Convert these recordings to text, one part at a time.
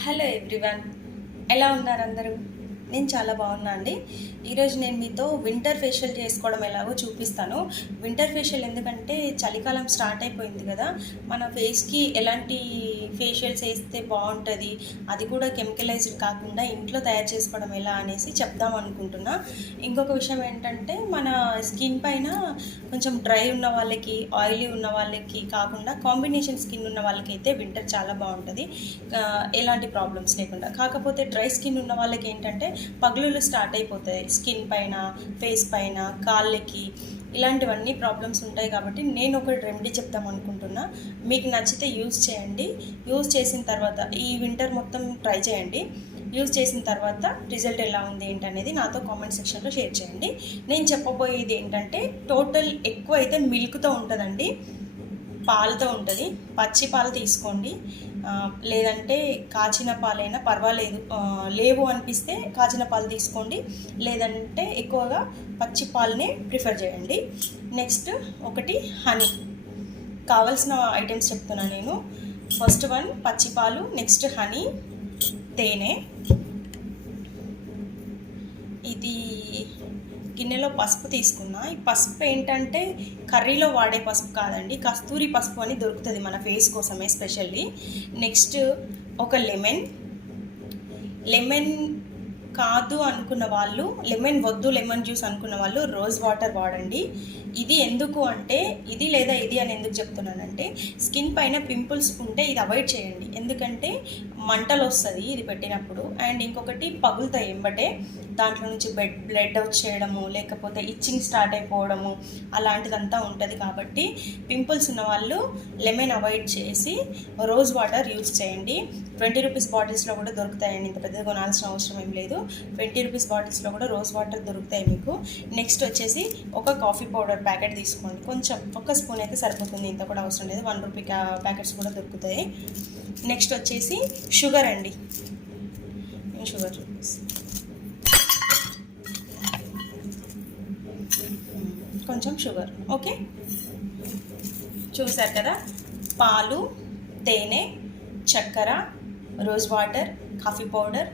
Hello everyone, ఎలా ఉన్నారు అందరూ? నేను చాలా బాగున్నా అండి. ఈరోజు నేను మీతో వింటర్ ఫేషియల్ చేసుకోవడం ఎలాగో చూపిస్తాను. వింటర్ ఫేషియల్ ఎందుకంటే చలికాలం స్టార్ట్ అయిపోయింది కదా, మన ఫేస్కి ఎలాంటి ఫేషియల్స్ వేస్తే బాగుంటుంది, అది కూడా కెమికలైజ్డ్ కాకుండా ఇంట్లో తయారు చేసుకోవడం ఎలా అనేసి చెప్దాం అనుకుంటున్నా. ఇంకొక విషయం ఏంటంటే, మన స్కిన్ పైన కొంచెం డ్రై ఉన్న వాళ్ళకి, ఆయిలీ ఉన్న వాళ్ళకి కాకుండా కాంబినేషన్ స్కిన్ ఉన్న వాళ్ళకైతే వింటర్ చాలా బాగుంటుంది, ఎలాంటి ప్రాబ్లమ్స్ లేకుండా. కాకపోతే డ్రై స్కిన్ ఉన్న వాళ్ళకి ఏంటంటే పగులులు స్టార్ట్ అయిపోతాయి స్కిన్ పైన, ఫేస్ పైన, కాళ్ళకి, ఇలాంటివన్నీ ప్రాబ్లమ్స్ ఉంటాయి. కాబట్టి నేను ఒక రెమెడీ చెప్తాం అనుకుంటున్నా. మీకు నచ్చితే యూజ్ చేయండి. యూజ్ చేసిన తర్వాత ఈ వింటర్ మొత్తం ట్రై చేయండి. యూజ్ చేసిన తర్వాత రిజల్ట్ ఎలా ఉంది ఏంటనేది నాతో కామెంట్ సెక్షన్లో షేర్ చేయండి. నేను చెప్పబోయేది ఏంటంటే, టోటల్ ఎక్కువ అయితే మిల్క్తో ఉంటుందండి, పాలతో ఉంటుంది. పచ్చి పాలు తీసుకోండి, లేదంటే కాచిన పాలైనా పర్వాలేదు. లేవు అనిపిస్తే కాచిన పాలు తీసుకోండి, లేదంటే ఎక్కువగా పచ్చి పాలనే ప్రిఫర్ చేయండి. నెక్స్ట్ ఒకటి హనీ. కావాల్సిన ఐటమ్స్ చెప్తున్నా నేను. ఫస్ట్ వన్ పచ్చి పాలు, నెక్స్ట్ హనీ, తేనె. ఇది గిన్నెలో పసుపు తీసుకున్నా. ఈ పసుపు ఏంటంటే కర్రీలో వాడే పసుపు కాదండి, కస్తూరి పసుపు అని దొరుకుతుంది మన ఫేస్ కోసమే స్పెషల్లీ. నెక్స్ట్ ఒక లెమన్ కాదు అనుకున్న వాళ్ళు, లెమన్ వద్దు, లెమన్ జ్యూస్ అనుకున్న వాళ్ళు రోజ్ వాటర్ వాడండి. ఇది ఎందుకు అంటే, ఇది లేదా ఇది అని ఎందుకు చెప్తున్నానంటే, స్కిన్ పైన పింపుల్స్ ఉంటే ఇది అవాయిడ్ చేయండి. ఎందుకంటే మంటలు వస్తుంది ఇది పెట్టినప్పుడు, అండ్ ఇంకొకటి పగులుతాయి ఎంబటే, దాంట్లో నుంచి బ్లడ్ వచ్చేయడము, లేకపోతే ఇచ్చింగ్ స్టార్ట్ అయిపోవడము, అలాంటిదంతా ఉంటుంది. కాబట్టి పింపుల్స్ ఉన్న వాళ్ళు లెమన్ అవాయిడ్ చేసి రోజ్ వాటర్ యూజ్ చేయండి. 20 రూపీస్ బాటిల్స్లో కూడా దొరుకుతాయండి, ఇంత పెద్దగా కొనాల్సిన అవసరం ఏం లేదు. 20 రూపీస్ బాటిల్స్లో కూడా రోజ్ వాటర్ దొరుకుతాయి మీకు. నెక్స్ట్ వచ్చేసి ఒక కాఫీ పౌడర్ ప్యాకెట్ తీసుకోండి. కొంచెం ఒక స్పూన్ అయితే సరిపోతుంది, ఇంత కూడా అవసరం లేదు. 1 రూపీ ప్యాకెట్స్ కూడా దొరుకుతాయి. నెక్స్ట్ వచ్చేసి షుగర్ అండి. నేను షుగర్ చూపిస్తాను. కొంచెం షుగర్, ఓకే. చూసారు కదా, పాలు, తేనె, చక్కెర, రోజ్ వాటర్, కాఫీ పౌడర్,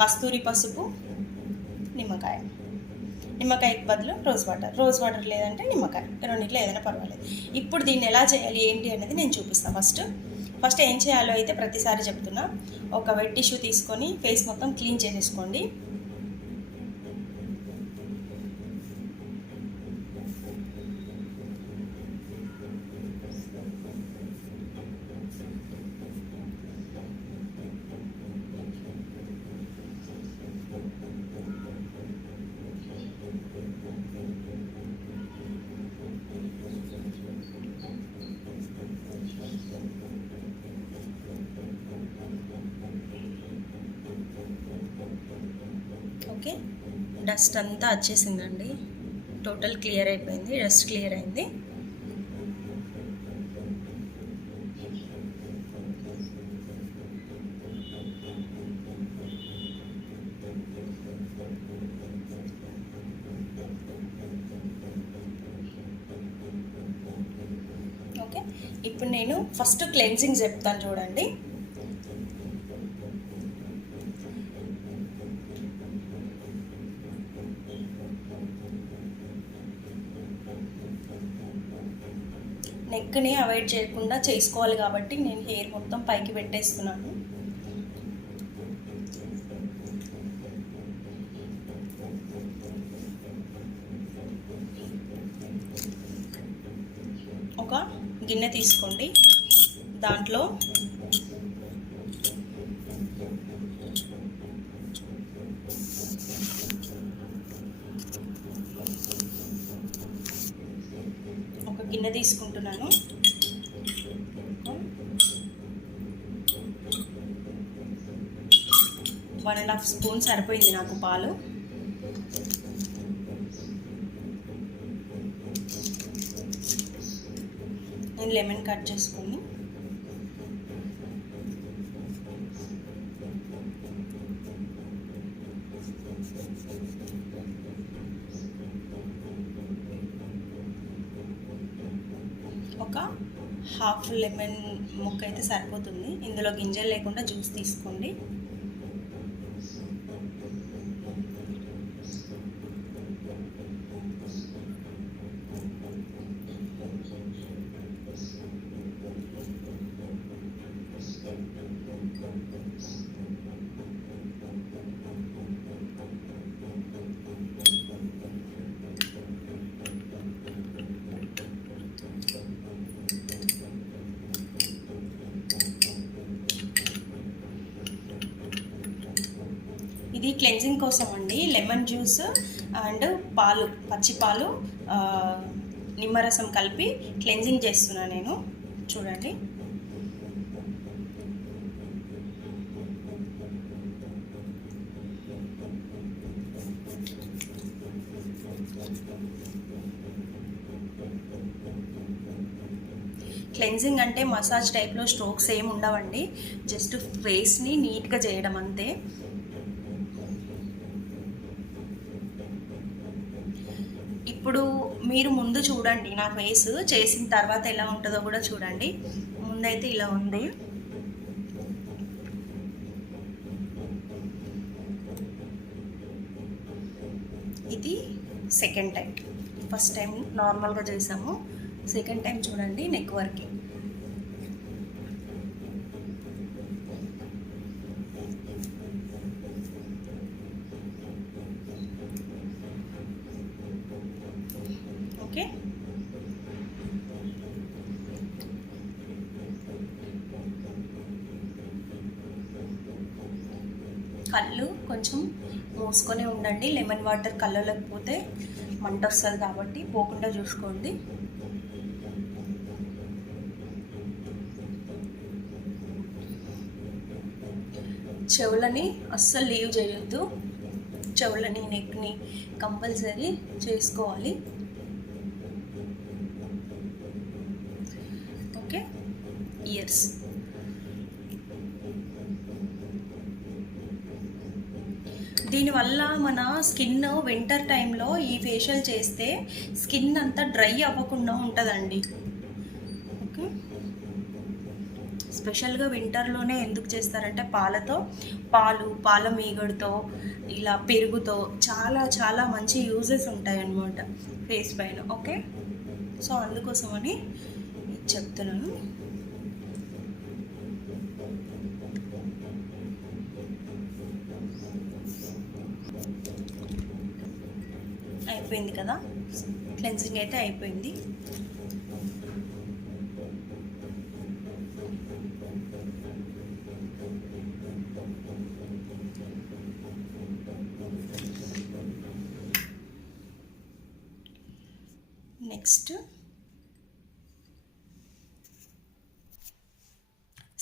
కస్తూరి పసుపు, నిమ్మకాయకి బదులు రోజ్ వాటర్ లేదంటే నిమ్మకాయ, రెండిట్లో ఏదైనా పర్వాలేదు. ఇప్పుడు దీన్ని ఎలా చేయాలి ఏంటి అనేది నేను చూపిస్తాను. ఫస్ట్ ఏం చేయాలో అయితే ప్రతిసారి చెప్తున్నా. ఒక వెట్ టిష్యూ తీసుకొని ఫేస్ మొత్తం క్లీన్ చేసేసుకోండి. ఓకే, డస్ట్ అంతా వచ్చేసిందండి, టోటల్ క్లియర్ అయిపోయింది, డస్ట్ క్లియర్ అయింది. ఓకే, ఇప్పుడు నేను ఫస్ట్ క్లెన్జింగ్ చెప్తాను చూడండి. నెక్ని అవాయిడ్ చేయకుండా చేసుకోవాలి కాబట్టి నేను హెయిర్ మొత్తం పైకి పెట్టేస్తున్నాను. ఒక గిన్నె తీసుకోండి, దాంట్లో గిన్నె తీసుకుంటున్నాను. 1.5 స్పూన్ సరిపోయింది నాకు పాలు. నేను లెమన్ కట్ చేసుకొని ఒక హాఫ్ లెమన్ ముక్క అయితే సరిపోతుంది. ఇందులో గింజలు లేకుండా జ్యూస్ తీసుకోండి. ఇది క్లెన్జింగ్ కోసం అండి. లెమన్ జ్యూస్ అండ్ పాలు, పచ్చి పాలు, నిమ్మరసం కలిపి క్లెన్జింగ్ చేస్తున్నాను నేను. చూడండి. క్లెన్జింగ్ అంటే మసాజ్ టైప్లో స్ట్రోక్స్ ఏమి ఉండవండి. జస్ట్ ఫేస్ని నీట్గా చేయడం అంతే. ఇప్పుడు మీరు ముందు చూడండి నా ఫేస్, చేసిన తర్వాత ఎలా ఉంటుందో కూడా చూడండి. ముందైతే ఇలా ఉంది. ఇది సెకండ్ టైం. ఫస్ట్ టైం నార్మల్గా చేసాము, సెకండ్ టైం చూడండి నెక్ వరకు. ఓకే, కళ్ళు కొంచెం మూసుకొనే ఉండండి. లెమన్ వాటర్ కళ్ళలోకి పోతే మంట వస్తుంది కాబట్టి పోకుండా చూసుకోండి. చెవులని అస్సలు లీవ్ చేయొద్దు. చెవులని, నెక్ని కంపల్సరీ చేసుకోవాలి. Okay, years. దీనివల్ల మన స్కిన్ వింటర్ టైంలో ఈ ఫేషియల్ చేస్తే స్కిన్ అంతా డ్రై అవ్వకుండా ఉంటుందండి. ఓకే, స్పెషల్గా వింటర్లోనే ఎందుకు చేస్తారంటే పాల మీగడతో, ఇలా పెరుగుతో చాలా చాలా మంచి యూజెస్ ఉంటాయి అన్నమాట ఫేస్ పైన. ఓకే, సో అందుకోసమని చెప్తున్నాను. అయిపోయింది కదా, క్లెన్సింగ్ అయితే అయిపోయింది. నెక్స్ట్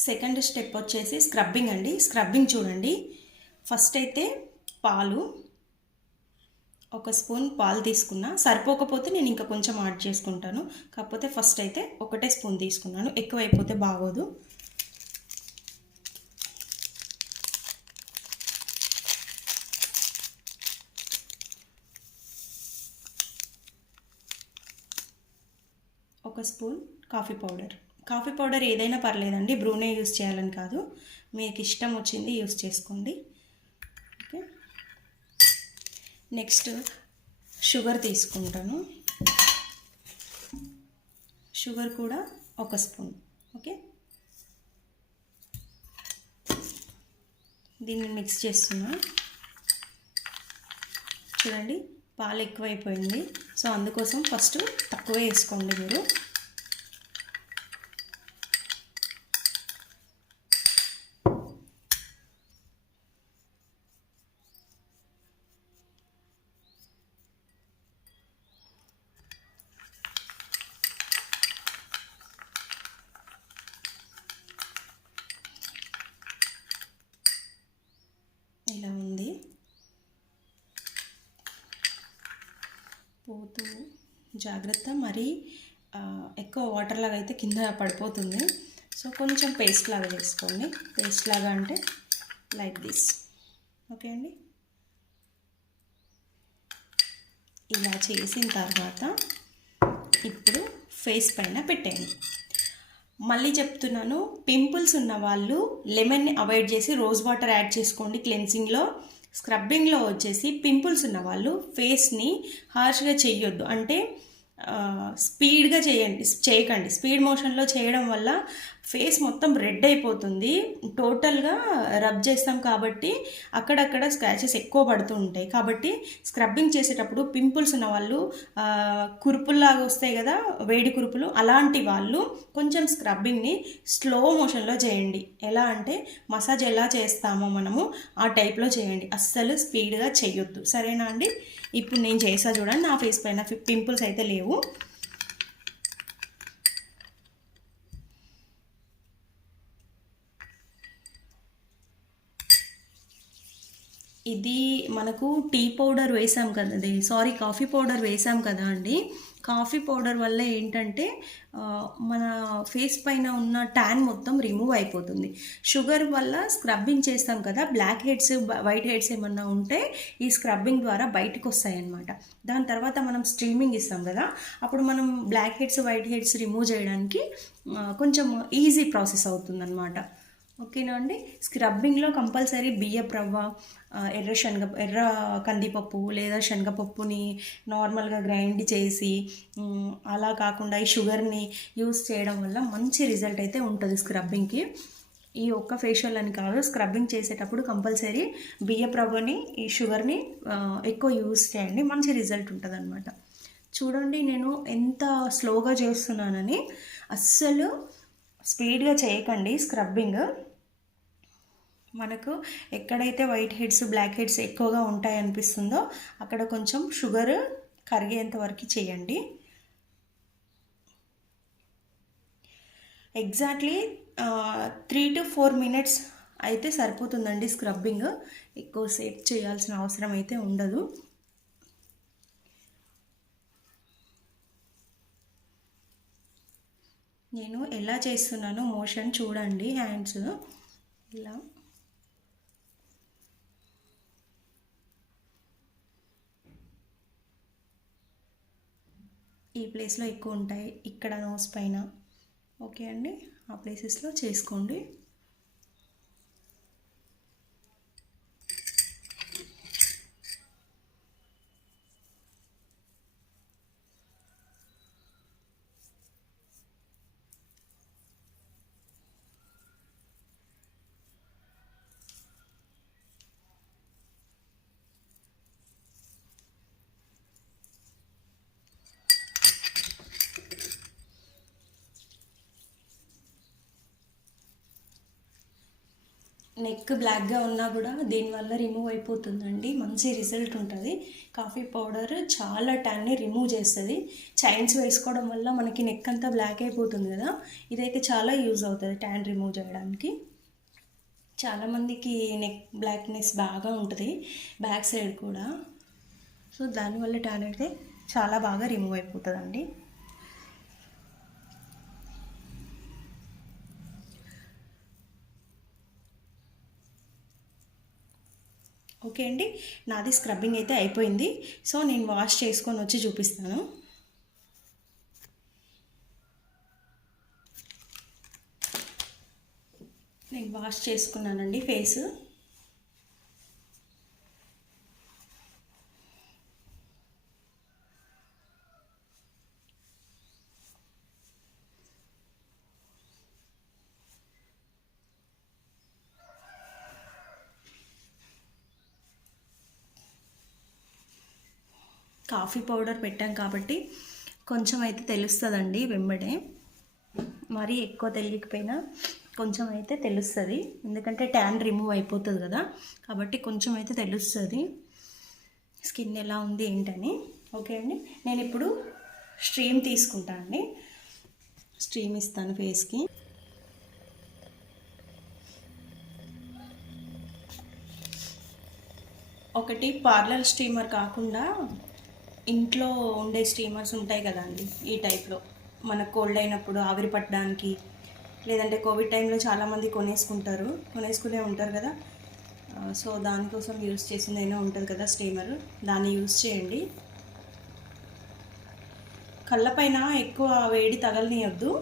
సెకండ్ స్టెప్ వచ్చేసి స్క్రబ్బింగ్ అండి. స్క్రబ్బింగ్ చూడండి. ఫస్ట్ అయితే పాలు, ఒక స్పూన్ పాలు తీసుకున్నా. సరిపోకపోతే నేను ఇంకా కొంచెం యాడ్ చేసుకుంటాను. కాకపోతే ఫస్ట్ అయితే ఒకటే స్పూన్ తీసుకున్నాను, ఎక్కువైపోతే బాగోదు. ఒక స్పూన్ కాఫీ పౌడర్ ఏదైనా పర్లేదండి, బ్రూనే యూస్ చేయాలని కాదు, మీకు ఇష్టం వచ్చింది యూస్ చేసుకోండి. ఓకే, నెక్స్ట్ షుగర్ తీసుకుంటాను. షుగర్ కూడా ఒక స్పూన్. ఓకే, దీన్ని మిక్స్ చేస్తున్నా. చూడండి, పాలు ఎక్కువైపోయింది, సో అందుకోసం ఫస్ట్ తక్కువే వేసుకోండి మీరు. ఇలా ఉంది. పోతూ జాగ్రత్త, మరీ ఎక్కువ వాటర్ లాగా అయితే కింద పడిపోతుంది. సో కొంచెం పేస్ట్ లాగా చేసుకోండి. పేస్ట్ లాగా అంటే లైక్ దిస్. ఓకే అండి, ఇలా చేసిన తర్వాత ఇప్పుడు ఫేస్ పైన పెట్టేయండి. మళ్ళీ చెప్తున్నాను, పింపుల్స్ ఉన్న వాళ్ళు లెమన్ని అవాయిడ్ చేసి రోజ్ వాటర్ యాడ్ చేసుకోండి క్లెన్సింగ్లో. స్క్రబ్బింగ్లో వచ్చేసి పింపుల్స్ ఉన్న వాళ్ళు ఫేస్ని హార్ష్గా చేయొద్దు, అంటే స్పీడ్గా చేయకండి. స్పీడ్ మోషన్లో చేయడం వల్ల ఫేస్ మొత్తం రెడ్ అయిపోతుంది. టోటల్గా రబ్ చేస్తాం కాబట్టి అక్కడక్కడ స్క్రాచెస్ ఎక్కువ పడుతూ ఉంటాయి. కాబట్టి స్క్రబ్బింగ్ చేసేటప్పుడు పింపుల్స్ ఉన్న వాళ్ళు, కురుపుల్లాగా వస్తాయి కదా వేడి కురుపులు, అలాంటి వాళ్ళు కొంచెం స్క్రబ్బింగ్ని స్లో మోషన్లో చేయండి. ఎలా అంటే మసాజ్ ఎలా చేస్తామో మనము ఆ టైప్లో చేయండి, అస్సలు స్పీడ్గా చేయొద్దు. సరేనా అండి? ఇప్పుడు నేను చేసా చూడండి, నా ఫేస్ పైన పింపుల్స్ అయితే లేవు. ఇది మనకు టీ పౌడర్ వేసాం కదా, కాఫీ పౌడర్ వేసాం కదా అండి. కాఫీ పౌడర్ వల్ల ఏంటంటే మన ఫేస్ పైన ఉన్న ట్యాన్ మొత్తం రిమూవ్ అయిపోతుంది. షుగర్ వల్ల స్క్రబ్బింగ్ చేస్తాం కదా, బ్లాక్ హెడ్స్ వైట్ హెడ్స్ ఏమన్నా ఉంటే ఈ స్క్రబ్బింగ్ ద్వారా బయటకు వస్తాయి అన్నమాట. దాని తర్వాత మనం స్ట్రీమింగ్ ఇస్తాం కదా, అప్పుడు మనం blackheads whiteheads remove చేయడానికి కొంచెం ఈజీ ప్రాసెస్ అవుతుంది అన్నమాట. ఓకేనా అండి? స్క్రబ్బింగ్లో కంపల్సరీ బియ్యపు రవ్వ, ఎర్ర కందిపప్పు లేదా శనగపప్పుని నార్మల్గా గ్రైండ్ చేసి, అలా కాకుండా ఈ షుగర్ని యూస్ చేయడం వల్ల మంచి రిజల్ట్ అయితే ఉంటుంది స్క్రబ్బింగ్కి. ఈ ఒక్క ఫేషియల్ అని కాదు, స్క్రబ్బింగ్ చేసేటప్పుడు కంపల్సరీ బియ్యపు రవ్వని, ఈ షుగర్ని ఎక్కువ యూస్ చేయండి, మంచి రిజల్ట్ ఉంటుంది అనమాట. చూడండి నేను ఎంత స్లోగా చేస్తున్నానని, అస్సలు స్పీడ్గా చేయకండి స్క్రబ్బింగ్. మనకు ఎక్కడైతే వైట్ హెడ్స్ బ్లాక్ హెడ్స్ ఎక్కువగా ఉంటాయి అనిపిస్తుందో అక్కడ కొంచెం షుగర్ కరిగేంత వరకు చేయండి. ఎగ్జాక్ట్లీ 3 to 4 minutes అయితే సరిపోతుందండి స్క్రబ్బింగ్. ఎక్కువసేపు చేయాల్సిన అవసరం అయితే ఉండదు. నేను ఎలా చేస్తున్నానో మోషన్ చూడండి, హ్యాండ్స్ ఇలా ఈ ప్లేస్లో ఎక్కువ ఉంటాయి, ఇక్కడ నోస్ పైన. ఓకే అండి, ఆ ప్లేసెస్లో చేసుకోండి. నెక్ బ్లాక్గా ఉన్నా కూడా దీనివల్ల రిమూవ్ అయిపోతుందండి, మంచి రిజల్ట్ ఉంటుంది. కాఫీ పౌడర్ చాలా ట్యాన్ని రిమూవ్ చేస్తుంది. చైన్స్ వేసుకోవడం వల్ల మనకి నెక్ అంతా బ్లాక్ అయిపోతుంది కదా, ఇదైతే చాలా యూజ్ అవుతుంది ట్యాన్ రిమూవ్ చేయడానికి. చాలామందికి నెక్ బ్లాక్నెస్ బాగా ఉంటుంది, బ్యాక్ సైడ్ కూడా. సో దానివల్ల ట్యాన్ అయితే చాలా బాగా రిమూవ్ అయిపోతుందండి. ఓకే అండి, నాది స్క్రబ్బింగ్ అయితే అయిపోయింది. సో నేను వాష్ చేసుకొని వచ్చి చూపిస్తాను. నేను వాష్ చేసుకున్నానండి ఫేస్. కాఫీ పౌడర్ పెట్టాం కాబట్టి కొంచెం అయితే తెలుస్తుందండి వెంబడే, మరీ ఎక్కువ తెలియకపోయినా కొంచెం అయితే తెలుస్తుంది, ఎందుకంటే ట్యాన్ రిమూవ్ అయిపోతుంది కదా, కాబట్టి కొంచెం అయితే తెలుస్తుంది స్కిన్ ఎలా ఉంది ఏంటని. ఓకే అండి, నేను ఇప్పుడు స్ట్రీమ్ తీసుకుంటాను అండి, స్ట్రీమ్ ఇస్తాను ఫేస్కి. ఒకటి పార్లర్ స్టీమర్ కాకుండా ఇంట్లో ఉండే స్టీమర్స్ ఉంటాయి కదండి, ఈ టైప్లో మనకు కోల్డ్ అయినప్పుడు ఆవిరి పట్టడానికి, లేదంటే కోవిడ్ టైంలో చాలామంది కొనేసుకునే ఉంటారు కదా, సో దానికోసం యూజ్ చేసిందైనా ఉంటుంది కదా స్టీమర్, దాన్ని యూజ్ చేయండి. కళ్ళపైన ఎక్కువ వేడి తగలనియొద్దు,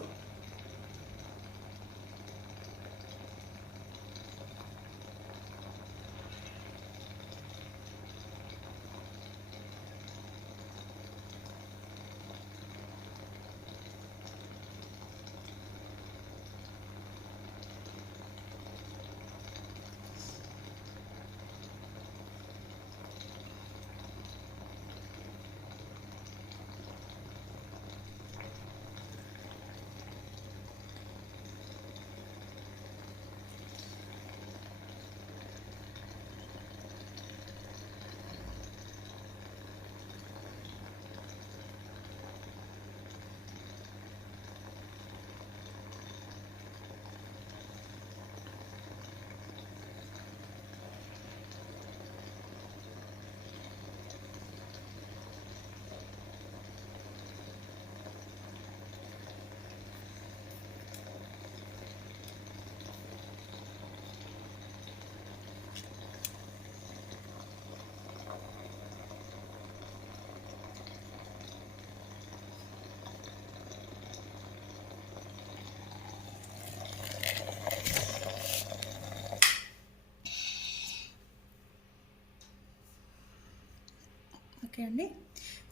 ఓకే అండి,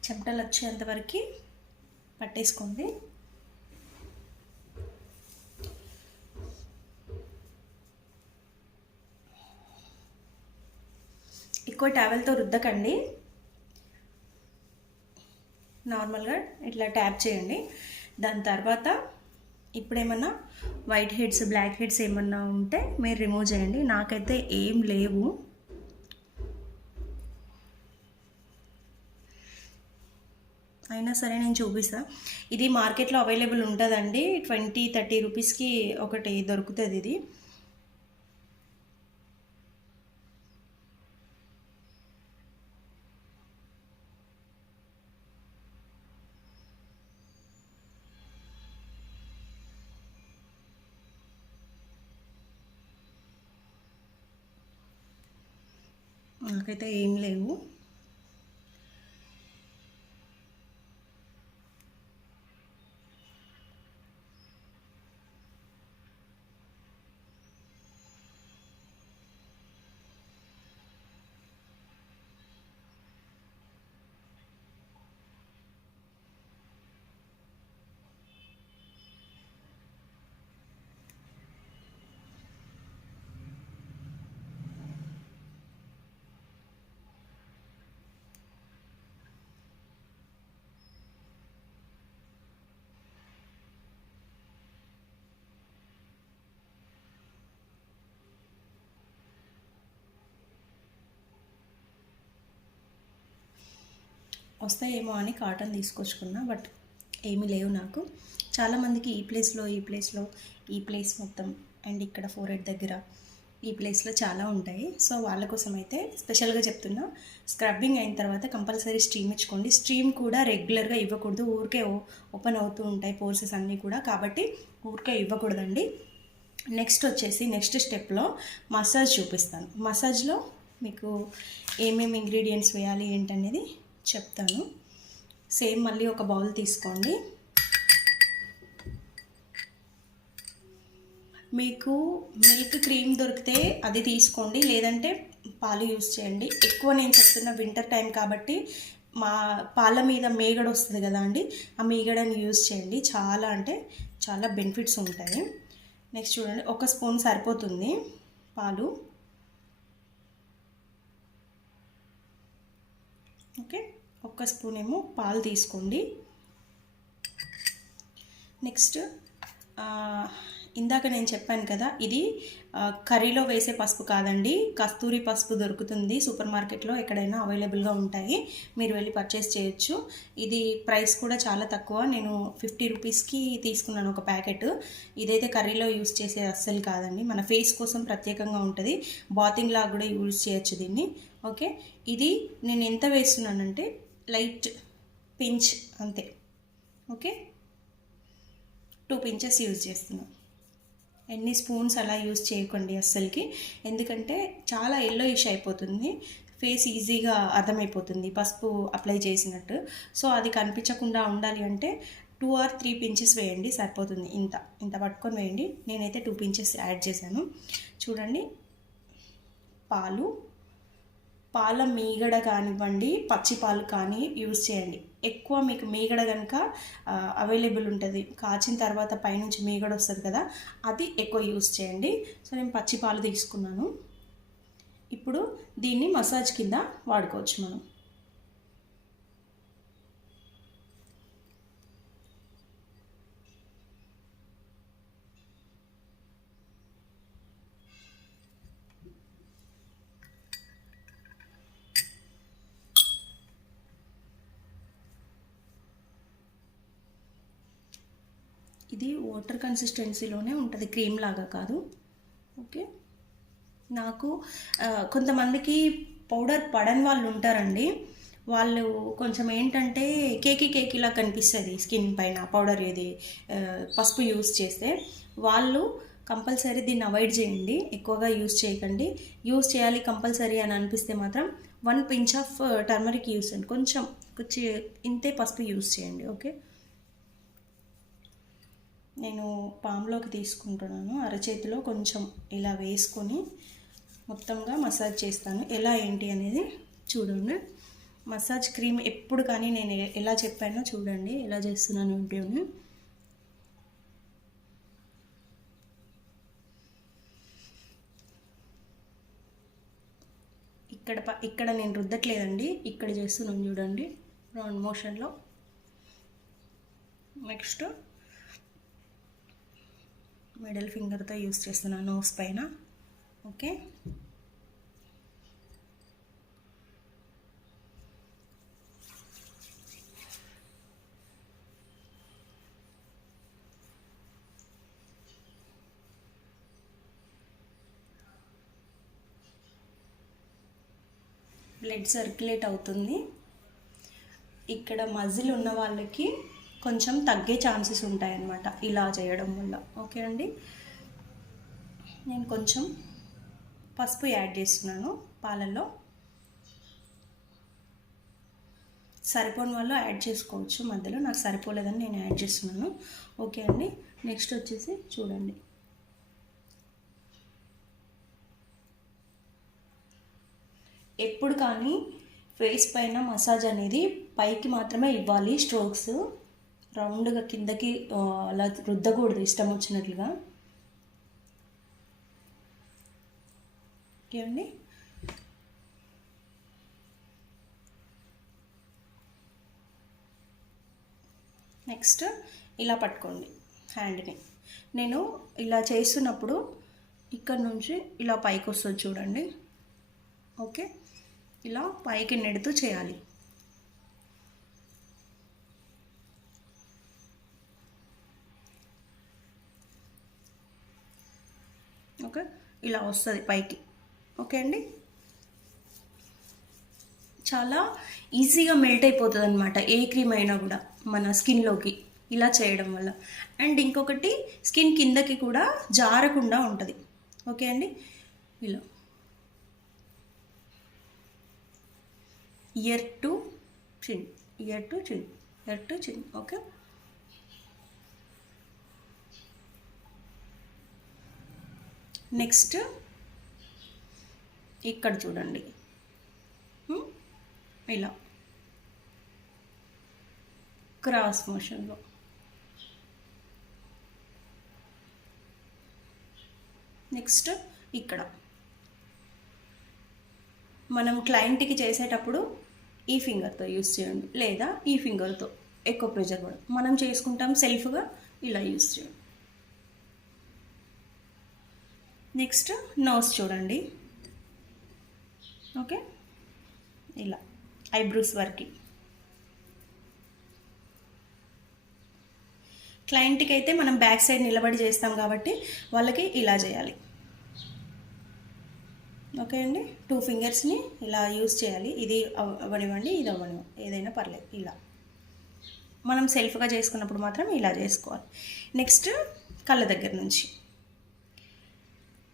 చెమటలు వచ్చేంతవరకు పట్టేసుకోండి. ఎక్కువ టవల్తో రుద్దకండి, నార్మల్గా ఇట్లా ట్యాప్ చేయండి. దాని తర్వాత ఇప్పుడేమన్నా వైట్ హెడ్స్ బ్లాక్ హెడ్స్ ఏమన్నా ఉంటే మీరు రిమూవ్ చేయండి. నాకైతే ఏం లేవు. అయినా సరే నేను చూపిస్తా. ఇది మార్కెట్లో అవైలబుల్ ఉంటుందండి, 20-30 రూపీస్కి ఒకటి దొరుకుతుంది ఇది. నాకైతే ఏం లేవు. వస్తాయేమో అని కాటన్ తీసుకొచ్చుకున్నా, బట్ ఏమీ లేవు నాకు. చాలామందికి ఈ ప్లేస్ మొత్తం అండ్ ఇక్కడ ఫోర్ హెడ్ దగ్గర ఈ ప్లేస్లో చాలా ఉంటాయి. సో వాళ్ళ కోసం అయితే స్పెషల్గా చెప్తున్నా, స్క్రబ్బింగ్ అయిన తర్వాత కంపల్సరీ స్టీమ్ ఇచ్చుకోండి. స్టీమ్ కూడా రెగ్యులర్గా ఇవ్వకూడదు, ఊరికే ఓపెన్ అవుతూ ఉంటాయి పోర్సెస్ అన్నీ కూడా, కాబట్టి ఊరికే ఇవ్వకూడదండి. నెక్స్ట్ స్టెప్లో మసాజ్ చూపిస్తాను. మసాజ్లో మీకు ఏమేమి ఇంగ్రీడియంట్స్ వేయాలి ఏంటనేది చెప్తాను. సేమ్ మళ్ళీ ఒక బౌల్ తీసుకోండి. మీకు మిల్క్ క్రీమ్ దొరికితే అది తీసుకోండి, లేదంటే పాలు యూస్ చేయండి. ఎక్కువ నేను చెప్తున్న వింటర్ టైం కాబట్టి మా పాల మీద మేగడ వస్తుంది కదా అండి, ఆ మేగడని యూస్ చేయండి. చాలా అంటే చాలా బెనిఫిట్స్ ఉంటాయి. నెక్స్ట్ చూడండి, 1 స్పూన్ సరిపోతుంది పాలు. ఓకే, 1 స్పూన్ ఏమో పాలు తీసుకోండి. నెక్స్ట్ ఇందాక నేను చెప్పాను కదా, ఇది కర్రీలో వేసే పసుపు కాదండి, కస్తూరి పసుపు దొరుకుతుంది సూపర్ మార్కెట్లో, ఎక్కడైనా అవైలబుల్గా ఉంటాయి, మీరు వెళ్ళి పర్చేస్ చేయొచ్చు. ఇది ప్రైస్ కూడా చాలా తక్కువ, నేను 50 రూపీస్కి తీసుకున్నాను ఒక ప్యాకెట్. ఇదైతే కర్రీలో యూస్ చేసే అస్సలు కాదండి, మన ఫేస్ కోసం ప్రత్యేకంగా ఉంటుంది, బాతింగ్ లాగా కూడా యూజ్ చేయొచ్చు దీన్ని. ఓకే, ఇది నేను ఎంత వేస్తున్నానంటే లైట్ పించ్ అంతే. ఓకే, 2 పించెస్ యూజ్ చేస్తున్నాను. ఎన్ని స్పూన్స్ అలా యూజ్ చేయకండి అస్సలకి, ఎందుకంటే చాలా ఎల్లోయిష్ అయిపోతుంది, ఫేస్ ఈజీగా అర్థమైపోతుంది పసుపు అప్లై చేసినట్టు. సో అది కనిపించకుండా ఉండాలి అంటే 2 or 3 పించెస్ వేయండి సరిపోతుంది. ఇంత పట్టుకొని వేయండి. నేనైతే 2 పించెస్ యాడ్ చేశాను. చూడండి, పాల మీగడ కానివ్వండి, పచ్చి పాలు కానీ యూజ్ చేయండి. ఎక్కువ మీకు మీగడ కనుక అవైలబుల్ ఉంటుంది, కాచిన తర్వాత పైనుంచి మీగడ వస్తుంది కదా, అది ఎక్కువ యూజ్ చేయండి. సో నేను పచ్చి పాలు తీసుకున్నాను. ఇప్పుడు దీన్ని మసాజ్ కింద వాడుకోవచ్చు మనం. ఇది వాటర్ కన్సిస్టెన్సీలోనే ఉంటుంది, క్రీమ్ లాగా కాదు. ఓకే, నాకు కొంతమందికి పౌడర్ పడని వాళ్ళు ఉంటారండి, వాళ్ళు కొంచెం ఏంటంటే కేకీలా కనిపిస్తుంది స్కిన్ పైన పౌడర్ ఏది పసుపు యూస్ చేస్తే, వాళ్ళు కంపల్సరీ దీన్ని అవాయిడ్ చేయండి, ఎక్కువగా యూస్ చేయకండి. యూస్ చేయాలి కంపల్సరీ అని అనిపిస్తే మాత్రం 1 pinch ఆఫ్ టర్మరిక్ యూస్ చేయండి, కొంచెం ఇంతే పసుపు యూస్ చేయండి. ఓకే, నేను పామ్లోకి తీసుకుంటున్నాను, అరచేతిలో కొంచెం ఇలా వేసుకొని మొత్తంగా మసాజ్ చేస్తాను. ఎలా ఏంటి అనేది చూడండి. మసాజ్ క్రీమ్ ఎప్పుడు కానీ నేను ఎలా చెప్పానో చూడండి, ఎలా చేస్తున్నాను వీడియోని. ఇక్కడ నేను రుద్దట్లేదండి, ఇక్కడ చేస్తున్నాను చూడండి, రౌండ్ మోషన్లో. నెక్స్ట్ మిడిల్ ఫింగర్తో యూస్ చేస్తున్నాను నోస్ పైన. ఓకే, బ్లడ్ సర్క్యులేట్ అవుతుంది. ఇక్కడ మజిల్ ఉన్న వాళ్ళకి కొంచెం తగ్గే ఛాన్సెస్ ఉంటాయన్నమాట ఇలా చేయడం వల్ల. ఓకే అండి, నేను కొంచెం పసుపు యాడ్ చేస్తున్నాను పాలల్లో. సరిపోని వాళ్ళు యాడ్ చేసుకోవచ్చు మధ్యలో, నాకు సరిపోలేదని నేను యాడ్ చేస్తున్నాను. ఓకే అండి, నెక్స్ట్ వచ్చేసి చూడండి, ఎప్పుడు కానీ ఫేస్ పైన మసాజ్ అనేది పైకి మాత్రమే ఇవ్వాలి. స్ట్రోక్స్ రౌండ్గా కిందకి అలా రుద్దకూడదు ఇష్టం వచ్చినట్లుగా. ఓకే అండి, నెక్స్ట్ ఇలా పట్టుకోండి హ్యాండ్ని. నేను ఇలా చేస్తున్నప్పుడు ఇక్కడ నుంచి ఇలా పైకి వస్తుంది చూడండి. ఓకే, ఇలా పైకి నెడుతూ చేయాలి. ఓకే, ఇలా వస్తుంది పైకి. ఓకే అండి, చాలా ఈజీగా మెల్ట్ అయిపోతుంది అనమాట ఏ క్రీమ్ అయినా కూడా మన స్కిన్లోకి ఇలా చేయడం వల్ల. అండ్ ఇంకొకటి, స్కిన్ కిందకి కూడా జారకుండా ఉంటుంది. ఓకే అండి, ఇలా ఇయర్ టు చిన్, ఇయర్ టు చిన్, ఇయర్ టు చిన్. ఓకే, నెక్స్ట్ ఇక్కడ చూడండి, ఇలా క్రాస్ మోషన్లో. నెక్స్ట్ ఇక్కడ మనం క్లయింట్కి చేసేటప్పుడు ఈ ఫింగర్తో యూస్ చేయండి, లేదా ఈ ఫింగర్తో ఎక్కువ ప్రెషర్ కూడా మనం చేసుకుంటాం సెల్ఫ్గా, ఇలా యూస్ చేయండి. నెక్స్ట్ నోస్ చూడండి. ఓకే, ఇలా ఐబ్రోస్ వరకు. క్లయింట్కి అయితే మనం బ్యాక్ సైడ్ నిలబడి చేస్తాం కాబట్టి వాళ్ళకి ఇలా చేయాలి. ఓకే అండి, 2 ఫింగర్స్ని ఇలా యూస్ చేయాలి. ఇది అవ్వనివ్వండి, ఇది అవ్వనివ్వండి, ఏదైనా పర్లేదు. ఇలా మనం సెల్ఫ్గా చేసుకున్నప్పుడు మాత్రం ఇలా చేసుకోవాలి. నెక్స్ట్ కళ్ళ దగ్గర నుంచి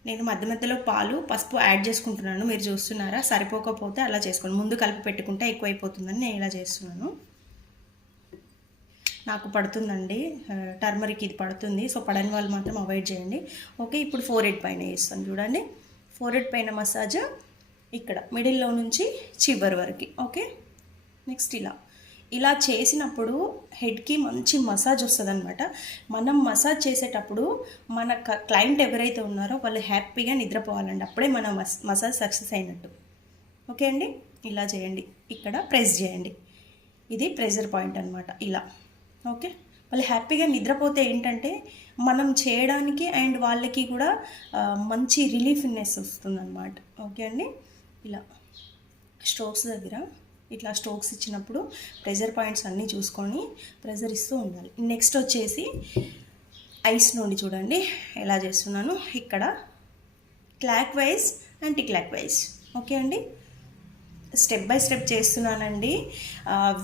నేను మధ్య మధ్యలో పాలు పసుపు యాడ్ చేసుకుంటున్నాను, మీరు చూస్తున్నారా. సరిపోకపోతే అలా చేసుకోండి, ముందు కలిపి పెట్టుకుంటే ఎక్కువైపోతుందని నేను ఇలా చేస్తున్నాను. నాకు పడుతుందండి టర్మరిక్, ఇది పడుతుంది. సో పడని వాళ్ళు మాత్రం అవాయిడ్ చేయండి. ఓకే, ఇప్పుడు ఫోర్హెడ్ పైన చేస్తాను చూడండి. ఫోర్హెడ్ పైన మసాజ్ ఇక్కడ మిడిల్లో నుంచి చివరి వరకు. ఓకే, నెక్స్ట్ ఇలా చేసినప్పుడు హెడ్కి మంచి మసాజ్ వస్తుంది అనమాట. మనం మసాజ్ చేసేటప్పుడు మన క్లయింట్ ఎవరైతే ఉన్నారో వాళ్ళు హ్యాపీగా నిద్రపోవాలండి, అప్పుడే మన మసాజ్ సక్సెస్ అయినట్టు. ఓకే అండి, ఇలా చేయండి, ఇక్కడ ప్రెస్ చేయండి, ఇది ప్రెజర్ పాయింట్ అనమాట. ఇలా ఓకే, వాళ్ళు హ్యాపీగా నిద్రపోతే ఏంటంటే మనం చేయడానికి అండ్ వాళ్ళకి కూడా మంచి రిలీఫ్నెస్ వస్తుందన్నమాట. ఓకే అండి, ఇలా స్ట్రోక్స్ దగ్గర ఇట్లా స్ట్రోక్స్ ఇచ్చినప్పుడు ప్రెజర్ పాయింట్స్ అన్నీ చూసుకొని ప్రెజర్ ఇస్తూ ఉండాలి. నెక్స్ట్ వచ్చేసి ఐస్ నుండి చూడండి ఎలా చేస్తున్నాను. ఇక్కడ clock wise anti clock wise. Okay అండి, స్టెప్ బై స్టెప్ చేస్తున్నానండి.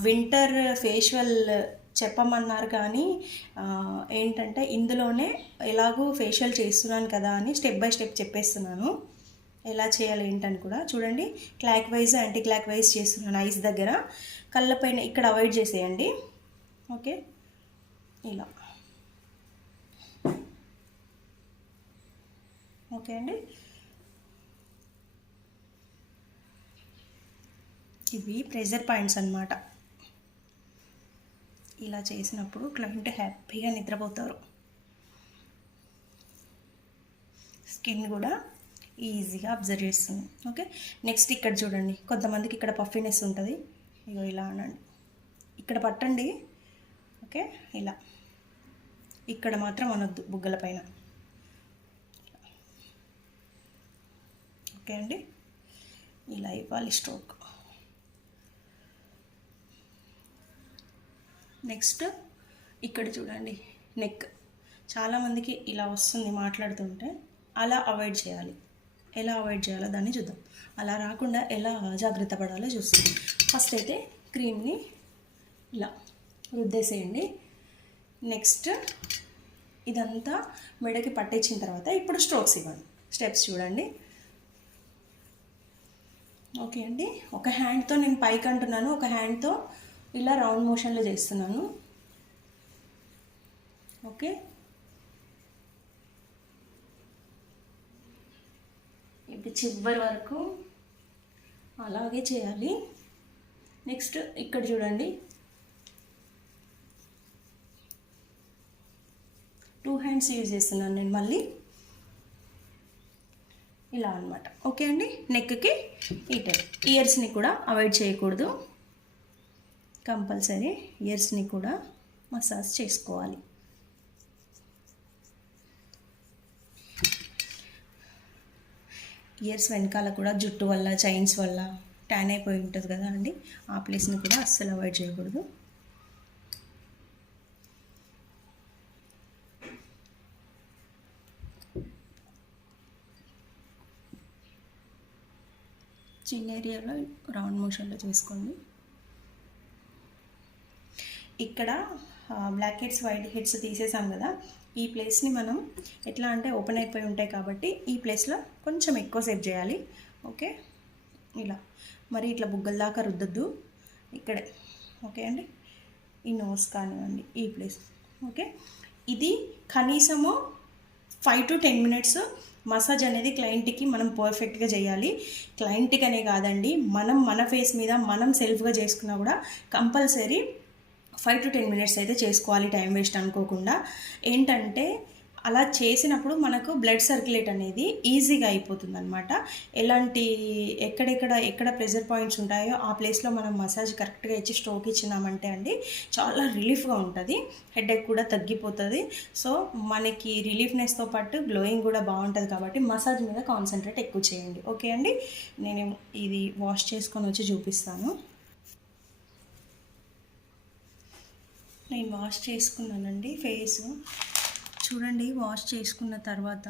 వింటర్ ఫేషియల్ చెప్పమన్నారు కానీ ఏంటంటే ఇందులోనే ఎలాగూ ఫేషియల్ చేస్తున్నాను కదా అని స్టెప్ బై స్టెప్ చెప్పేస్తున్నాను, ఎలా చేయాలి ఏంటని కూడా. చూడండి, clock wise anti clock wise చేస్తున్నాను. ఐస్ దగ్గర, కళ్ళపైన ఇక్కడ అవాయిడ్ చేసేయండి. ఓకే, ఇలా. ఓకే అండి, ఇవి ప్రెజర్ పాయింట్స్ అన్నమాట. ఇలా చేసినప్పుడు క్లయింట్ హ్యాపీగా నిద్రపోతారు. స్కిన్ కూడా ఈజీగా అబ్జర్వ్ చేస్తుంది. ఓకే, నెక్స్ట్ ఇక్కడ చూడండి, కొంతమందికి ఇక్కడ పఫీనెస్ ఉంటుంది. ఇగో ఇలా అనండి, ఇక్కడ పట్టండి. ఓకే, ఇలా ఇక్కడ మాత్రం అనొద్దు, బుగ్గల పైన. ఓకే అండి, ఇలా ఇవ్వాలి స్ట్రోక్. నెక్స్ట్ ఇక్కడ చూడండి, నెక్. చాలామందికి ఇలా వస్తుంది మాట్లాడుతుంటే, అలా అవాయిడ్ చేయాలి. ఎలా అవాయిడ్ చేయాలో దాన్ని చూద్దాం. అలా రాకుండా ఎలా జాగ్రత్త పడాలో చూస్తాం. ఫస్ట్ అయితే క్రీమ్ని ఇలా రుద్దేసేయండి. నెక్స్ట్ ఇదంతా మెడకి పట్టించిన తర్వాత ఇప్పుడు స్ట్రోక్స్ ఇవ్వండి. స్టెప్స్ చూడండి. ఓకే అండి, ఒక హ్యాండ్తో నేను పైకి అంటున్నాను, ఒక హ్యాండ్తో ఇలా రౌండ్ మోషన్లో చేస్తున్నాను. ఓకే, ఇప్పుడు చివరి వరకు అలాగే చేయాలి. నెక్స్ట్ ఇక్కడ చూడండి, 2 హ్యాండ్స్ యూజ్ చేస్తున్నాను నేను మళ్ళీ ఇలా అనమాట. ఓకే అండి, నెక్కి ఈ టైప్. ఇయర్స్ని కూడా అవాయిడ్ చేయకూడదు, కంపల్సరీ ఇయర్స్ని కూడా మసాజ్ చేసుకోవాలి. ఇయర్స్ వెనకాల కూడా జుట్టు వల్ల, చైన్స్ వల్ల ట్యాన్ అయిపోయి ఉంటుంది కదా అండి, ఆ ప్లేస్ని కూడా అస్సలు అవాయిడ్ చేయకూడదు. చిన్న ఏరియాలో రౌండ్ మోషన్లో చేసుకోండి. ఇక్కడ బ్లాక్ హెడ్స్, వైట్ హెడ్స్ తీసేసాం కదా, ఈ ప్లేస్ని మనం ఎట్లా అంటే ఓపెన్ అయిపోయి ఉంటాయి కాబట్టి ఈ ప్లేస్లో కొంచెం ఎక్కువ సేపు చేయాలి. ఓకే, ఇలా మరి ఇట్లా బుగ్గల దాకా రుద్దద్దు, ఇక్కడే. ఓకే అండి, ఈ నోస్ కానివ్వండి, ఈ ప్లేస్. ఓకే, ఇది కనీసము 5 to 10 minutes మసాజ్ అనేది క్లయింట్కి మనం పర్ఫెక్ట్గా చేయాలి. క్లయింట్కి అనే కాదండి, మనం మన ఫేస్ మీద మనం సెల్ఫ్గా చేసుకున్నా కూడా కంపల్సరీ 5 to 10 minutes అయితే చేసుకోవాలి, టైం వేస్ట్ అనుకోకుండా. ఏంటంటే అలా చేసినప్పుడు మనకు బ్లడ్ సర్క్యులేట్ అనేది ఈజీగా అయిపోతుంది అనమాట. ఎక్కడ ప్రెజర్ పాయింట్స్ ఉంటాయో ఆ ప్లేస్లో మనం మసాజ్ కరెక్ట్గా ఇచ్చి స్ట్రోక్ ఇచ్చినామంటే అండి చాలా రిలీఫ్గా ఉంటుంది, హెడేక్ కూడా తగ్గిపోతుంది. సో మనకి రిలీఫ్నెస్తో పాటు గ్లోయింగ్ కూడా బాగుంటుంది కాబట్టి మసాజ్ మీద కాన్సన్ట్రేట్ ఎక్కువ చేయండి. ఓకే అండి, నేను ఇది వాష్ చేసుకొని వచ్చి చూపిస్తాను. నేను వాష్ చేసుకున్నానండి ఫేస్. చూడండి, వాష్ చేసుకున్న తర్వాత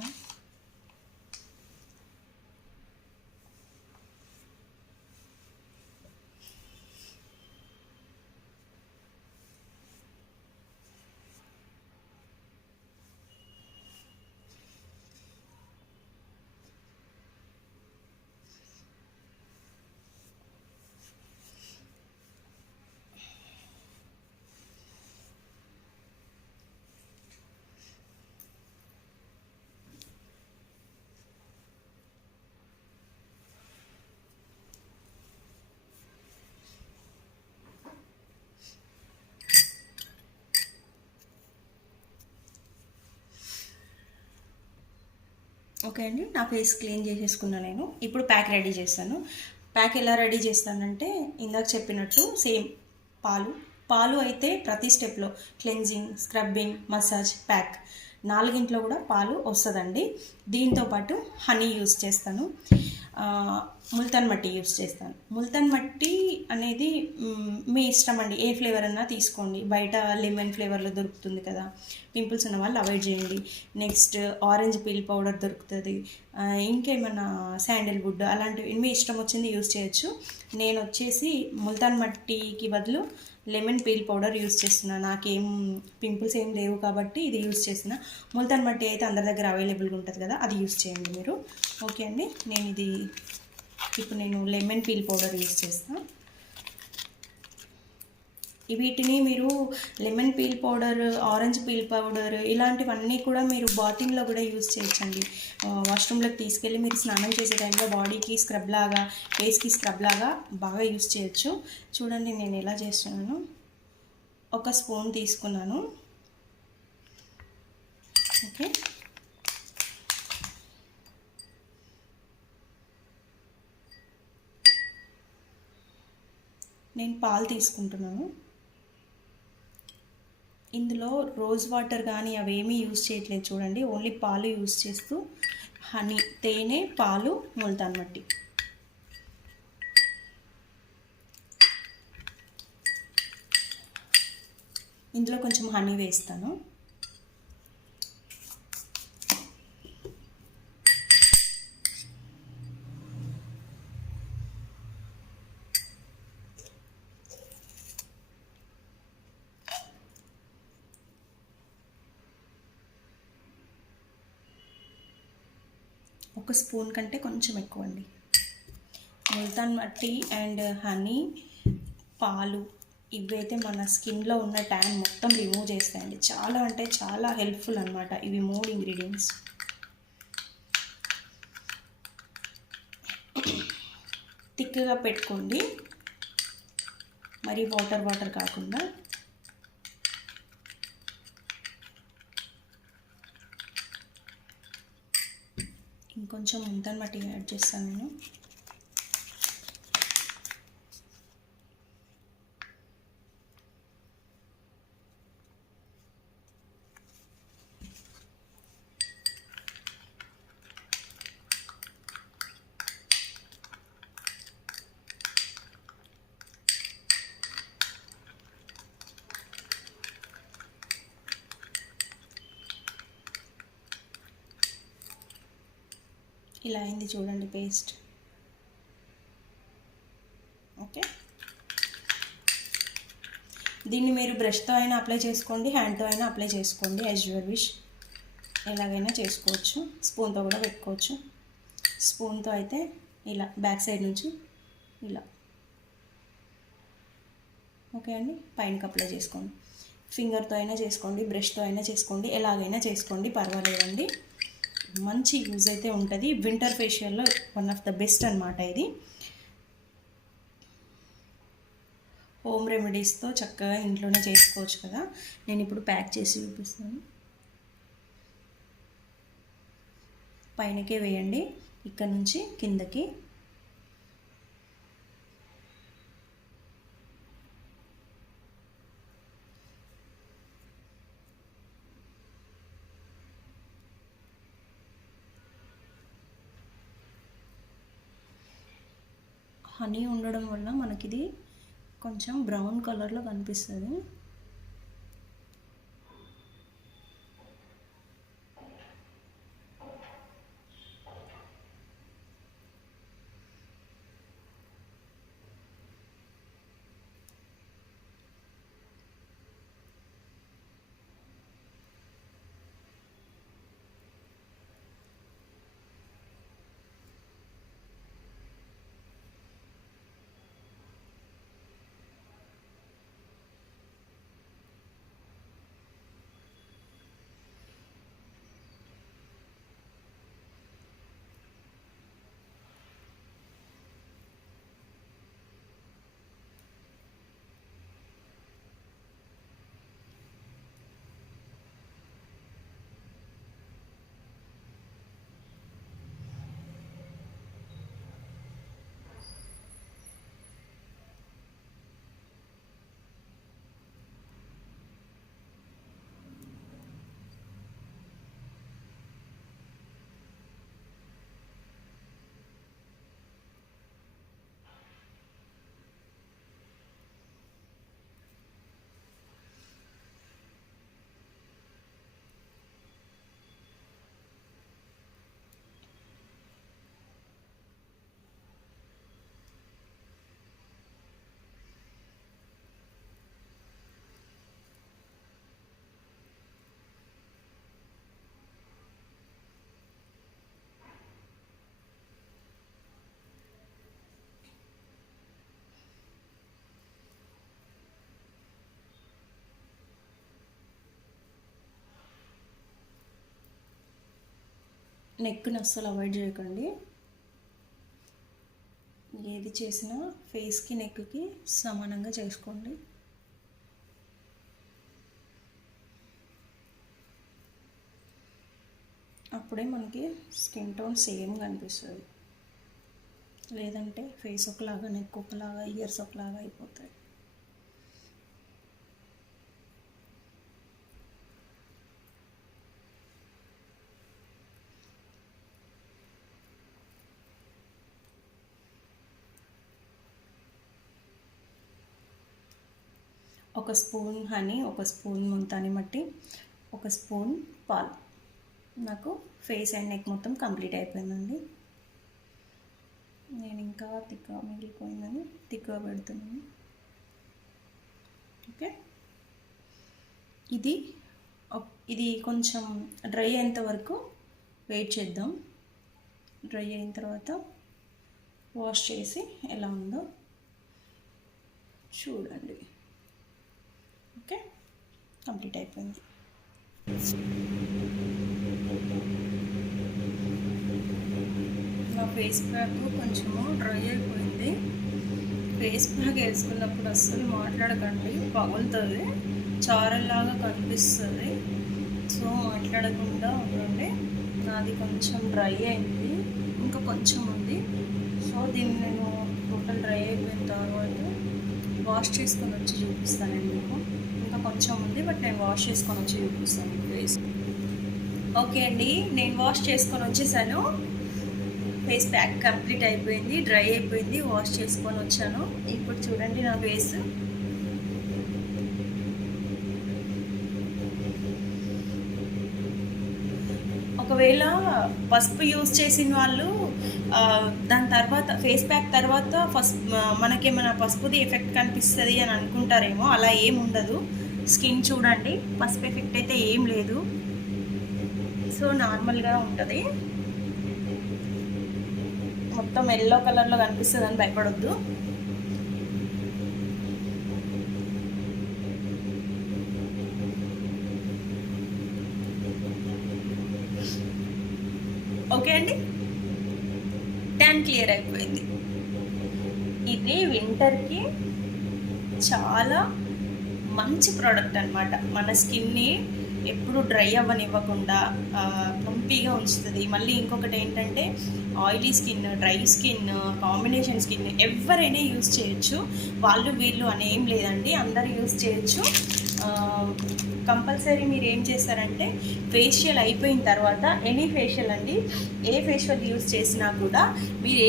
ఓకే అండి, నా ఫేస్ క్లీన్ చేసేసుకున్నా నేను. ఇప్పుడు ప్యాక్ రెడీ చేస్తాను. ప్యాక్ ఎలా రెడీ చేస్తానంటే ఇందాక చెప్పినట్టు సేమ్ పాలు అయితే ప్రతి స్టెప్లో క్లెన్జింగ్, స్క్రబ్బింగ్, మసాజ్, ప్యాక్ 4 కూడా పాలు వస్తుందండి. దీంతోపాటు హనీ యూస్ చేస్తాను, ముల్తాన్ మట్టి యూస్ చేస్తాను. ముల్తాన్ మట్టి అనేది మీ ఇష్టం అండి, ఏ ఫ్లేవర్ అన్నా తీసుకోండి. బయట లెమన్ ఫ్లేవర్లో దొరుకుతుంది కదా, పింపుల్స్ ఉన్న వాళ్ళు అవాయిడ్ చేయండి. నెక్స్ట్ ఆరెంజ్ పీల్ పౌడర్ దొరుకుతుంది, ఇంకేమన్నా శాండిల్వుడ్, అలాంటివి మీ ఇష్టం వచ్చింది యూస్ చేయొచ్చు. నేను వచ్చేసి ముల్తాన్ మట్టికి బదులు లెమన్ పీల్ పౌడర్ యూస్ చేస్తున్నాను. నాకేం పింపుల్స్ ఏం లేవు కాబట్టి ఇది యూస్ చేసిన. ముల్తాన్ మట్టి అయితే అందరి దగ్గర అవైలబుల్గా ఉంటుంది కదా, అది యూస్ చేయండి మీరు. ఓకే అండి, ఇప్పుడు నేను లెమన్ పీల్ పౌడర్ యూస్ చేస్తాను. వీటిని మీరు lemon peel powder, orange peel powder ఇలాంటివన్నీ కూడా మీరు బాతింగ్లో కూడా యూజ్ చేయొచ్చండి. వాష్రూమ్లోకి తీసుకెళ్ళి మీరు స్నానం చేసే టైంలో బాడీకి స్క్రబ్ లాగా, ఫేస్కి స్క్రబ్ లాగా బాగా యూజ్ చేయొచ్చు. చూడండి నేను ఎలా చేస్తున్నాను. ఒక స్పూన్ తీసుకున్నాను. ఓకే, నేను పాలు తీసుకుంటున్నాను. ఇందులో రోజ్ వాటర్ కానీ అవేమీ యూజ్ చేయట్లేదు చూడండి, ఓన్లీ పాలు యూజ్ చేస్తూ హనీ, తేనె, పాలు, ముల్తాన్ మట్టి. ఇందులో కొంచెం హనీ వేస్తాను. ఒక స్పూన్ కంటే కొంచెం ఎక్కువ అండి. ముల్తాన్ మట్టి అండ్ హనీ, పాలు ఇవైతే మన స్కిన్లో ఉన్న ట్యాన్ మొత్తం రిమూవ్ చేస్తాయండి. చాలా అంటే చాలా హెల్ప్ఫుల్ అనమాట ఇవి 3 ఇంగ్రీడియంట్స్. థిక్గా పెట్టుకోండి, మరి వాటర్ వాటర్ కాకుండా. ఇంకొంచెం ముల్తాన్ మట్టి యాడ్ చేస్తాను నేను. ఇలా అయింది చూడండి పేస్ట్. ఓకే, దీన్ని మీరు బ్రష్తో అయినా అప్లై చేసుకోండి, హ్యాండ్తో అయినా అప్లై చేసుకోండి, యాజ్ యువర్ విష్. ఎలాగైనా చేసుకోవచ్చు. స్పూన్తో కూడా పెట్టుకోవచ్చు. స్పూన్తో అయితే ఇలా బ్యాక్ సైడ్ నుంచి ఇలా. ఓకే అండి, పైనకి అప్లై చేసుకోండి. ఫింగర్తో అయినా చేసుకోండి, బ్రష్తో అయినా చేసుకోండి, ఎలాగైనా చేసుకోండి, పర్వాలేదండి. మంచి యూజ్ అయితే ఉంటుంది. వింటర్ ఫేషియల్లో వన్ ఆఫ్ ద బెస్ట్ అనమాట ఇది. హోమ్ రెమెడీస్తో చక్కగా ఇంట్లోనే చేసుకోవచ్చు కదా. నేను ఇప్పుడు ప్యాక్ చేసి చూపిస్తాను. పైనకే వేయండి, ఇక్కడ నుంచి కిందకి. హనీ ఉండడం వల్ల మనకిది కొంచెం బ్రౌన్ కలర్లో కనిపిస్తుంది. నెక్ని అస్సలు అవాయిడ్ చేయకండి. ఏది చేసినా ఫేస్కి నెక్కి సమానంగా చేసుకోండి. అప్పుడే మనకి స్కిన్ టోన్ సేమ్ కనిపిస్తుంది. లేదంటే ఫేస్ ఒకలాగా, నెక్ ఒకలాగా, ఇయర్స్ ఒకలాగా అయిపోతాయి. ఒక స్పూన్ హనీ, ఒక స్పూన్ ముల్తానీ మట్టి, ఒక స్పూన్ పాలు. నాకు ఫేస్ అండ్ నెక్ మొత్తం కంప్లీట్ అయిపోయిందండి. నేను ఇంకా తిక్కుగా మిగిలిపోయిందని తిక్కుగా పెడుతున్నాను. ఓకే, ఇది కొంచెం డ్రై అయ్యేంత వరకు వెయిట్ చేద్దాం. డ్రై అయిన తర్వాత వాష్ చేసి ఎలా ఉందో చూడండి. ఓకే, కంప్లీట్ అయిపోయింది. నా ఫేస్ ప్యాక్ కొంచెము డ్రై అయిపోయింది. ఫేస్ ప్యాక్ వేసుకున్నప్పుడు అస్సలు మాట్లాడకండి, పగులుతుంది, చారల్లాగా కనిపిస్తుంది. సో మాట్లాడకుండా ఉండండి. నాది కొంచెం డ్రై అయింది, ఇంకా కొంచెం ఉంది. సో దీన్ని నేను టోటల్ డ్రై అయిపోయిన తర్వాత వాష్ చేసుకొని వచ్చి చూపిస్తానండి మీకు. ఇంకా కొంచెం ఉంది, బట్ నేను వాష్ చేసుకొని వచ్చి చూపిస్తాను ఫేస్. ఓకే అండి, నేను వాష్ చేసుకొని వచ్చేసాను. ఫేస్ ప్యాక్ కంప్లీట్ అయిపోయింది, డ్రై అయిపోయింది, వాష్ చేసుకొని వచ్చాను. ఇప్పుడు చూడండి నా ఫేస్. ఒకవేళ పసుపు యూజ్ చేసిన వాళ్ళు దాని తర్వాత ఫేస్ ప్యాక్ తర్వాత ఫస్ట్ మనకేమైనా పసుపుది ఎఫెక్ట్ కనిపిస్తుంది అని అనుకుంటారేమో. అలా ఏం ఉండదు. స్కిన్ చూడండి, పసుపు ఎఫెక్ట్ అయితే ఏం లేదు. సో నార్మల్గా ఉంటుంది. మొత్తం ఎల్లో కలర్లో కనిపిస్తుంది అని భయపడొద్దు. ఓకే అండి, ట్యాన్ క్లియర్ అయిపోయింది. ఇది వింటర్కి చాలా మంచి ప్రోడక్ట్ అనమాట. మన స్కిన్ని ఎప్పుడు డ్రై అవ్వనివ్వకుండా పంపీగా ఉంచుతుంది. మళ్ళీ ఇంకొకటి ఏంటంటే oily skin, dry skin, combination skin ఎవరైనా యూజ్ చేయొచ్చు. వాళ్ళు వీళ్ళు అనేం లేదండి, అందరూ యూజ్ చేయొచ్చు. కంపల్సరీ మీరు ఏం చేస్తారంటే ఫేషియల్ అయిపోయిన తర్వాత ఎనీ ఫేషియల్ అండి, ఏ ఫేషియల్ యూజ్ చేసినా కూడా మీరు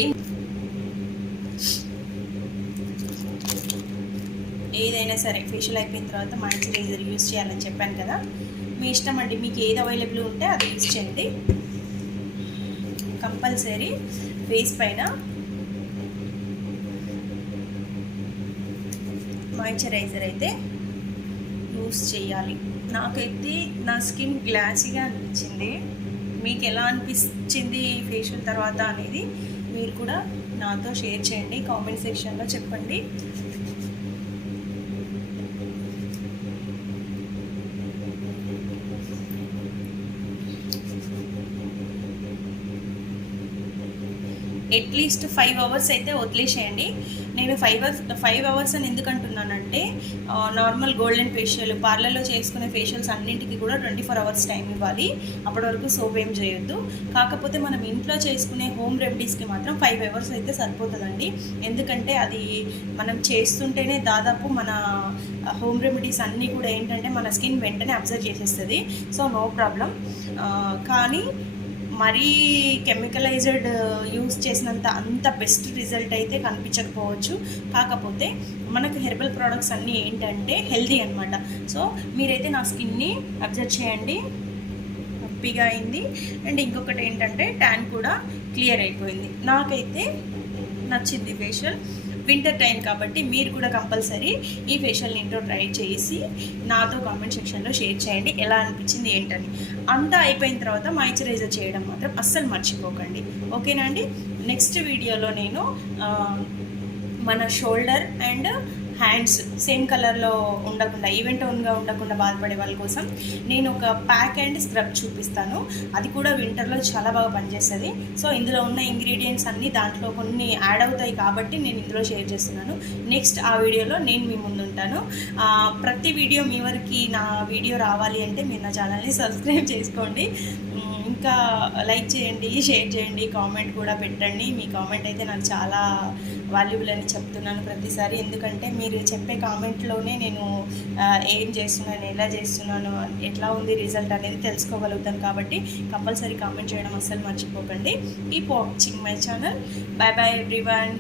ఏదైనా సరే ఫేషియల్ అయిపోయిన తర్వాత మాయిశ్చరైజర్ యూజ్ చేయాలని చెప్పాను కదా. మీ ఇష్టం అండి, మీకు ఏది అవైలబుల్ ఉంటే అది యూజ్ చేయండి. కంపల్సరీ ఫేస్ పైన మాయిశ్చరైజర్ అయితే యూస్ చేయాలి. నాకైతే నా స్కిన్ గ్లాసీగా అనిపించింది. మీకు ఎలా అనిపించింది ఫేషియల్ తర్వాత అనేది మీరు కూడా నాతో షేర్ చేయండి, కామెంట్ సెక్షన్లో చెప్పండి. అట్లీస్ట్ 5 అవర్స్ అయితే వదిలేసేయండి. నేను 5 అవర్స్ అని ఎందుకు అంటున్నానంటే నార్మల్ గోల్డెన్ ఫేషియల్, పార్లర్లో చేసుకునే ఫేషియల్స్ అన్నింటికి కూడా 24 అవర్స్ టైం ఇవ్వాలి. అప్పటి వరకు సోప్ ఏం చేయొద్దు. కాకపోతే మనం ఇంట్లో చేసుకునే హోమ్ రెమెడీస్కి మాత్రం 5 అవర్స్ అయితే సరిపోతుందండి. ఎందుకంటే అది మనం చేస్తుంటేనే దాదాపు మన హోమ్ రెమెడీస్ అన్నీ కూడా ఏంటంటే మన స్కిన్ వెంటనే అబ్జర్వ్ చేసేస్తుంది. So no problem. కానీ మరీ కెమికలైజ్డ్ యూస్ చేసినంత అంత బెస్ట్ రిజల్ట్ అయితే కనిపించకపోవచ్చు. కాకపోతే మనకు హెర్బల్ ప్రోడక్ట్స్ అన్నీ ఏంటంటే హెల్దీ అనమాట. సో మీరైతే నా స్కిన్ని అబ్జర్వ్ చేయండి, హ్యాపీగా అయింది. అండ్ ఇంకొకటి ఏంటంటే ట్యాన్ కూడా క్లియర్ అయిపోయింది. నాకైతే నచ్చింది ఫేషియల్. వింటర్ టైం కాబట్టి మీరు కూడా కంపల్సరీ ఈ ఫేషియల్ ఇంట్లో ట్రై చేసి నాతో కామెంట్ సెక్షన్లో షేర్ చేయండి ఎలా అనిపించింది ఏంటని. అంతా అయిపోయిన తర్వాత మాయిశ్చరైజర్ చేయడం మాత్రం అస్సలు మర్చిపోకండి. ఓకేనా అండి? నెక్స్ట్ వీడియోలో నేను మన షోల్డర్ అండ్ హ్యాండ్స్ సేమ్ కలర్లో ఉండకుండా ఈవెన్ టోన్గా ఉండకుండా బాధపడే వాళ్ళ కోసం నేను ఒక ప్యాక్ అండ్ స్క్రబ్ చూపిస్తాను. అది కూడా వింటర్లో చాలా బాగా పనిచేస్తుంది. సో ఇందులో ఉన్న ఇంగ్రీడియంట్స్ అన్నీ దాంట్లో కొన్ని యాడ్ అవుతాయి కాబట్టి నేను ఇందులో షేర్ చేస్తున్నాను. నెక్స్ట్ ఆ వీడియోలో నేను మీ ముందు ఉంటాను. ప్రతి వీడియో మీ వరకు నా వీడియో రావాలి అంటే మీరు నా ఛానల్ని సబ్స్క్రైబ్ చేసుకోండి. ఇంకా లైక్ చేయండి, షేర్ చేయండి, కామెంట్ కూడా పెట్టండి. మీ కామెంట్ అయితే నాకు చాలా వాల్యుబుల్ అని చెప్తున్నాను ప్రతిసారి. ఎందుకంటే మీరు చెప్పే కామెంట్లోనే నేను ఏం చేస్తున్నాను, ఎలా చేస్తున్నాను, ఎట్లా ఉంది రిజల్ట్ అనేది తెలుసుకోగలుగుతాను. కాబట్టి కంపల్సరీ కామెంట్ చేయడం అస్సలు మర్చిపోకండి. Keep watching my channel. By by everyone.